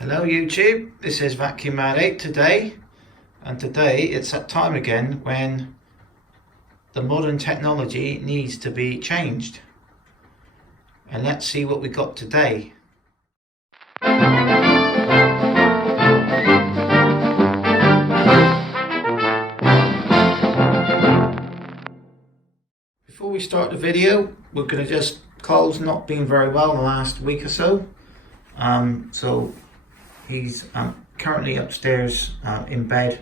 Hello YouTube, this is Vacuum Man 8 today, and today it's that time again when the modern technology needs to be changed. And let's see what we got today. Before we start the video, we're going to Carl's not been very well the last week or so. So he's currently upstairs in bed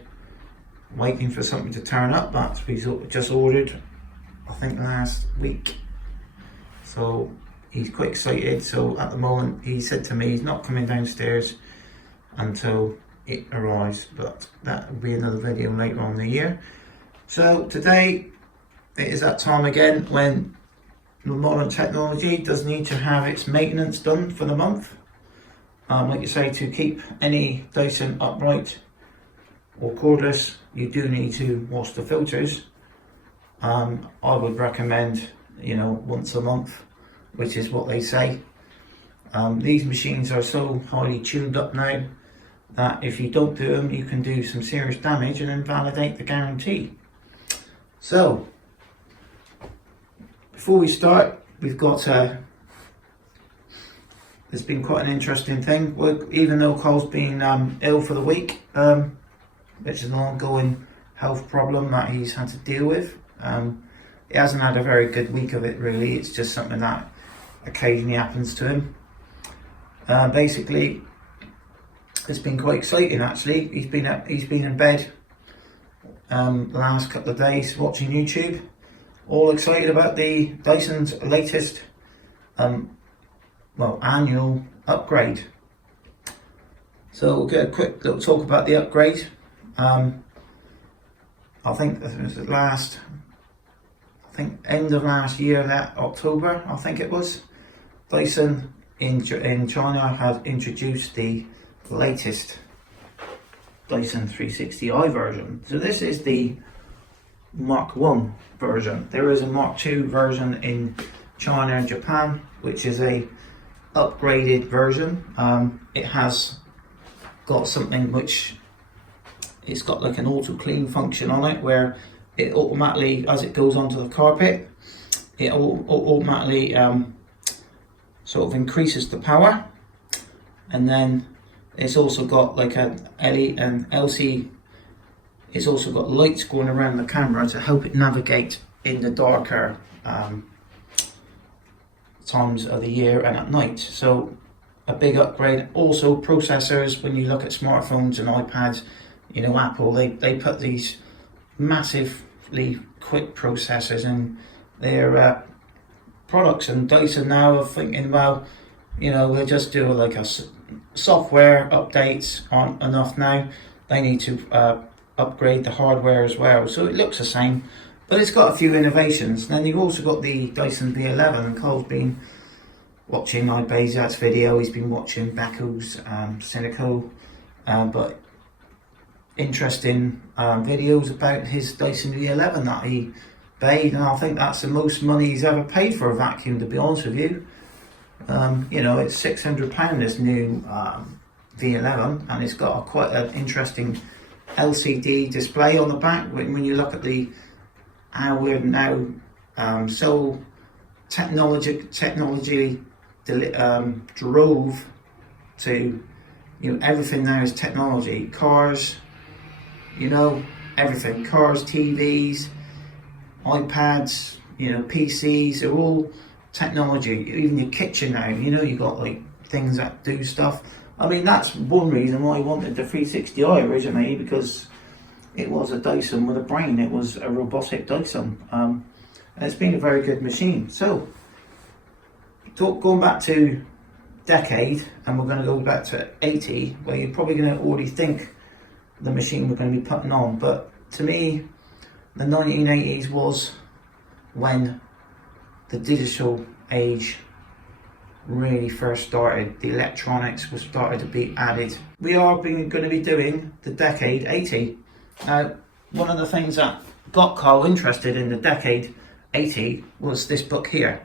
waiting for something to turn up that we just ordered, I think last week. So he's quite excited. So at the moment he said to me he's not coming downstairs until it arrives, but that will be another video later on in the year. So today it is that time again when the modern technology does need to have its maintenance done for the month. Like you say, to keep any Dyson upright or cordless, you do need to wash the filters. I would recommend, once a month, which is what they say. These machines are so highly tuned up now that if you don't do them, you can do some serious damage and invalidate the guarantee. So, before we start, we've got it's been quite an interesting thing. Even though Cole's been ill for the week, which is an ongoing health problem that he's had to deal with. He hasn't had a very good week of it really. It's just something that occasionally happens to him. Basically, it's been quite exciting actually. He's been in bed the last couple of days watching YouTube, all excited about the Dyson's latest annual upgrade. So we'll get a quick little talk about the upgrade. I think it was end of last year, that October, I think it was. Dyson in China had introduced the latest Dyson 360i version. So this is the Mark 1 version. There is a Mark 2 version in China and Japan, which is a upgraded version. It has got something which it's got like an auto clean function on it, where it automatically, as it goes onto the carpet, it automatically sort of increases the power. And then it's also got like an LED and LCD. It's also got lights going around the camera to help it navigate in the darker times of the year and at night. So a big upgrade. Also processors, when you look at smartphones and iPads, Apple, they put these massively quick processors in their products, and Dyson now are thinking, well, they just do like a software updates aren't enough now. They need to upgrade the hardware as well. So it looks the same, but it's got a few innovations. And then you've also got the Dyson V11, and Cole's been watching Ibazat's video, he's been watching Baku's Cynical, but interesting videos about his Dyson V11 that he paid, and I think that's the most money he's ever paid for a vacuum, to be honest with you. It's £600 this new V11, and it's got quite an interesting LCD display on the back. When you look at how we're now so technology drove to, everything now is technology. Cars, everything. Cars, TVs, iPads, PCs, they're all technology. Even your kitchen now, you got like things that do stuff. I mean, that's one reason why I wanted the 360i originally, because it was a Dyson with a brain. It was a robotic Dyson, and it's been a very good machine. So, going back to decade, and we're going to go back to 80, where you're probably going to already think the machine we're going to be putting on. But to me, the 1980s was when the digital age really first started. The electronics was started to be added. We are going to be doing the decade 80. Now, one of the things that got Carl interested in the decade 80 was this book here.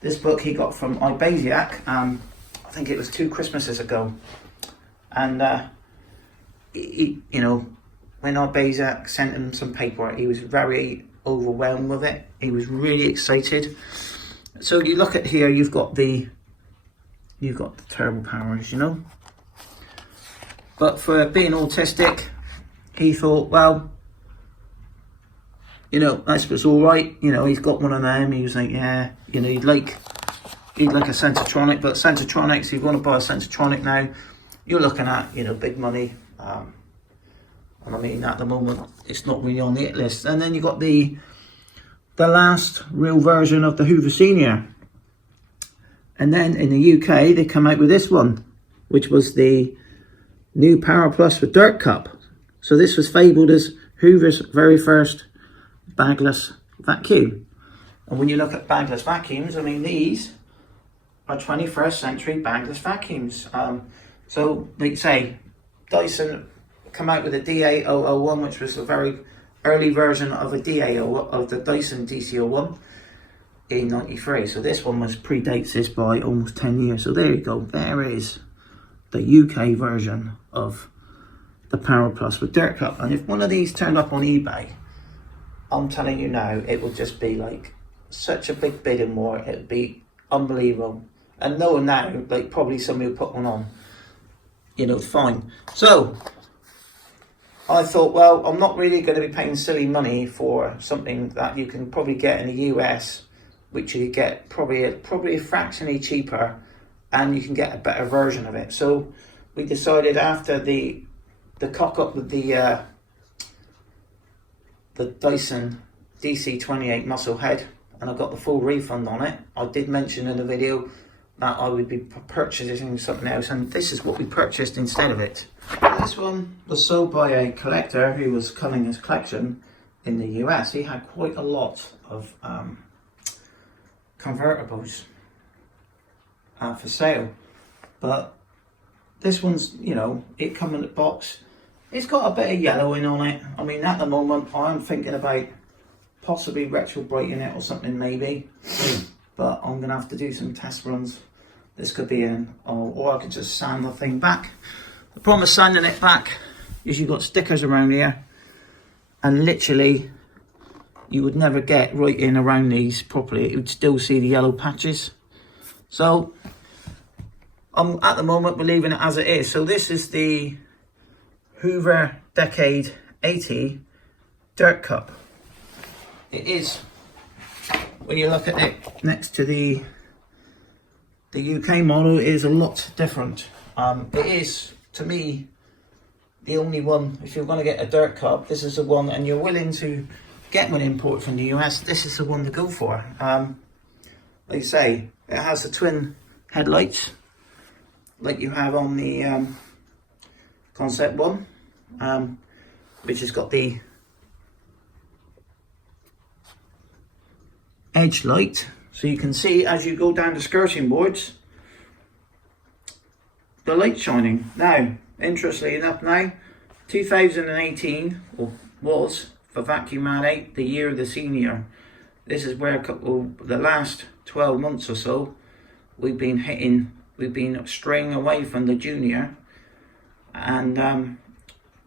This book he got from Ibazat, I think it was 2 Christmases ago. And you know, when our Bezak sent him some paperwork, he was very overwhelmed with it. He was really excited. So you look at here, you've got the turbo powers, you know. But for being autistic, he thought, well, you know, that was all right. You know, he's got one of them. He was like, yeah, you know, he'd like a Sensatronic, but Sensatronics, if you want to buy a Sensatronic now, you're looking at, you know, big money. And I mean, at the moment, it's not really on the hit list. And then you got the last real version of the Hoover Senior. And then in the UK, they come out with this one, which was the new Power Plus with Dirt Cup. So this was fabled as Hoover's very first bagless vacuum. And when you look at bagless vacuums, I mean, these are 21st century bagless vacuums. So, like say, Dyson come out with a DA001, which was a very early version of a DA0, of the Dyson DC01 in 93. So this one predates this by almost 10 years. So there you go. There is the UK version of the Power Plus with Dirt Cup. And if one of these turned up on eBay, I'm telling you now, it would just be like such a big bidding war. It would be unbelievable. And knowing now, like probably somebody will put one on, you know, fine. So I thought, well, I'm not really going to be paying silly money for something that you can probably get in the US, which you get probably a fractionally cheaper, and you can get a better version of it. So we decided, after the cock up with the Dyson DC28 muscle head, and I got the full refund on it. I did mention in the video that I would be purchasing something else, and this is what we purchased instead of it. This one was sold by a collector who was culling his collection in the US. He had quite a lot of convertibles for sale, but this one's, you know, it come in the box. It's got a bit of yellowing on it. I mean, at the moment, I'm thinking about possibly retrobrating it or something, maybe. But I'm going to have to do some test runs. This could be or I could just sand the thing back. The problem with sanding it back is you've got stickers around here, and literally you would never get right in around these properly. You would still see the yellow patches. So at the moment, we're leaving it as it is. So this is the Hoover Decade 80 Dirt Cup. It is, when you look at it next to the UK model, it is a lot different. It is, to me, the only one. If you're going to get a Dirt Cup, this is the one, and you're willing to get one imported from the US, this is the one to go for. Like I say, it has the twin headlights like you have on the Concept one, which has got the edge light, so you can see as you go down the skirting boards the light shining. Now, interestingly enough, now 2018 was for Vacuum Man 8 the year of the senior. This is where the last 12 months or so we've been straying away from the junior, and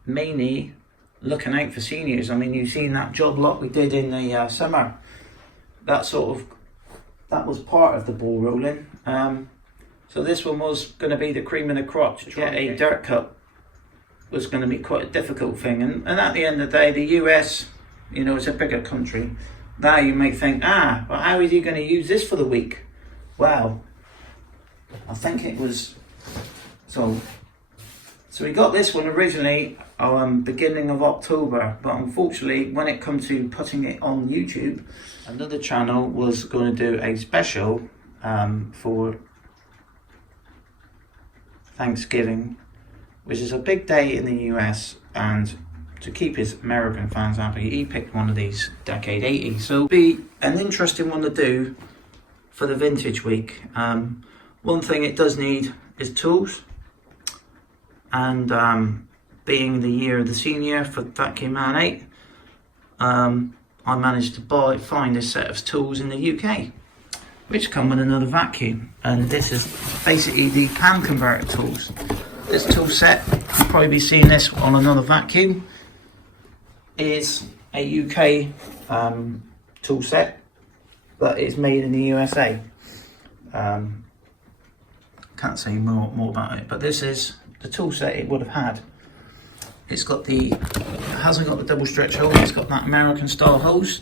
mainly looking out for seniors. I mean, you've seen that job lot we did in the summer. That was part of the ball rolling. So this one was going to be the cream of the crop. To get a Dirt Cup was going to be quite a difficult thing. And at the end of the day, the US, you know, it's a bigger country. Now you may think, well, how is he going to use this for the week? Well, I think it was, so we got this one originally beginning of October, but unfortunately when it comes to putting it on YouTube, another channel was going to do a special for Thanksgiving, which is a big day in the US, and to keep his American fans happy, he picked one of these Decade 80. So it'll be an interesting one to do for the Vintage Week. One thing it does need is tools, and being the year of the senior for Vacuum Man 8, I managed to find this set of tools in the UK, which come with another vacuum, and this is basically the pan converter tools. this tool set, you'll probably be seeing this on another vacuum, is a UK tool set, but it's made in the USA. Can't say more about it, but this is the tool set it would have had. It hasn't got the double stretch hole, it's got that American style hose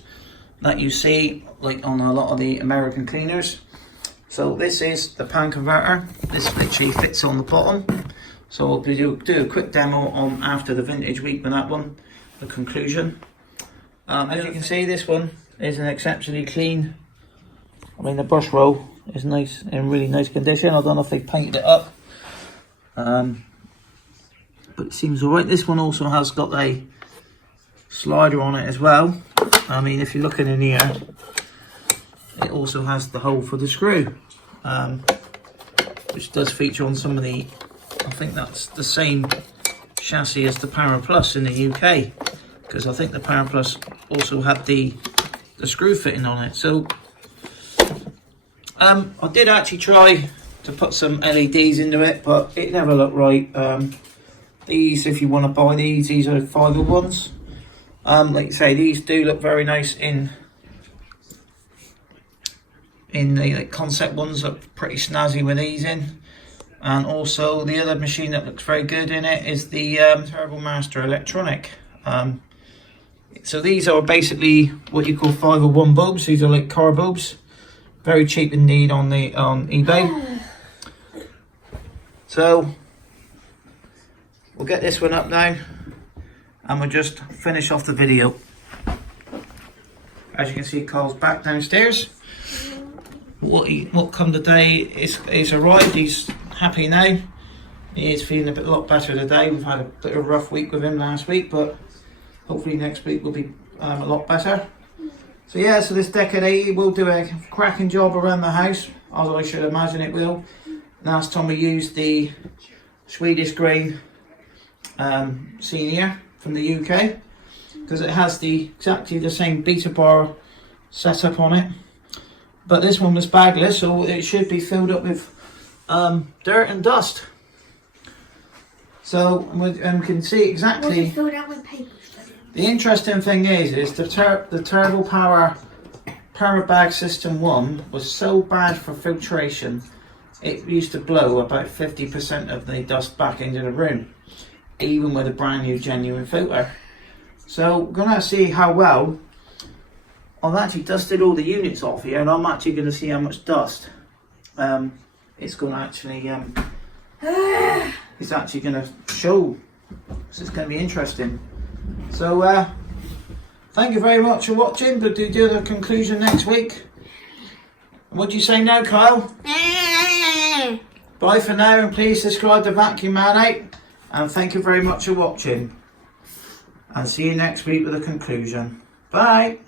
that you see like on a lot of the American cleaners. So this is the pan converter. This literally fits on the bottom. So we'll do a quick demo on after the vintage week with that one, the conclusion. As you can see, this one is an exceptionally clean. I mean, the brush roll is nice, in really nice condition. I don't know if they painted it up, but it seems alright. This one also has got a slider on it as well. I mean, if you're looking in here, it also has the hole for the screw, which does feature on some of the, I think that's the same chassis as the Power Plus in the UK, because I think the Power Plus also had the screw fitting on it. So I did actually try to put some LEDs into it, but it never looked right. These, if you want to buy these are fibre ones. Like you say, these do look very nice in the concept ones. Look pretty snazzy with these in. And also the other machine that looks very good in it is the Turbo Master Electronic. So these are basically what you call 501 bulbs. These are like car bulbs, very cheap indeed on eBay. So we'll get this one up now, and we'll just finish off the video. As you can see, Carl's back downstairs. What come today is arrived. He's happy now. He is feeling a lot better today. We've had a bit of a rough week with him last week, but hopefully next week will be a lot better. So yeah, so this Decade 80 will do a cracking job around the house, as I should imagine it will. Last time we used the Swedish grain Senior from the UK, because it has exactly the same beta bar setup on it, but this one was bagless, so it should be filled up with dirt and dust. So we can see exactly. Filled out with paper. The interesting thing is the Turbo Power Bag System 1 was so bad for filtration, it used to blow about 50% of the dust back into the room, even with a brand new genuine filter. So we're going to see how well. I've actually dusted all the units off here, and I'm actually going to see how much dust it's going to actually it's actually going to show. So it's going to be interesting. So thank you very much for watching, but do the conclusion next week. What do you say now, Kyle? Bye for now, and please subscribe to Vacuum Man 8. And thank you very much for watching. And see you next week with a conclusion. Bye.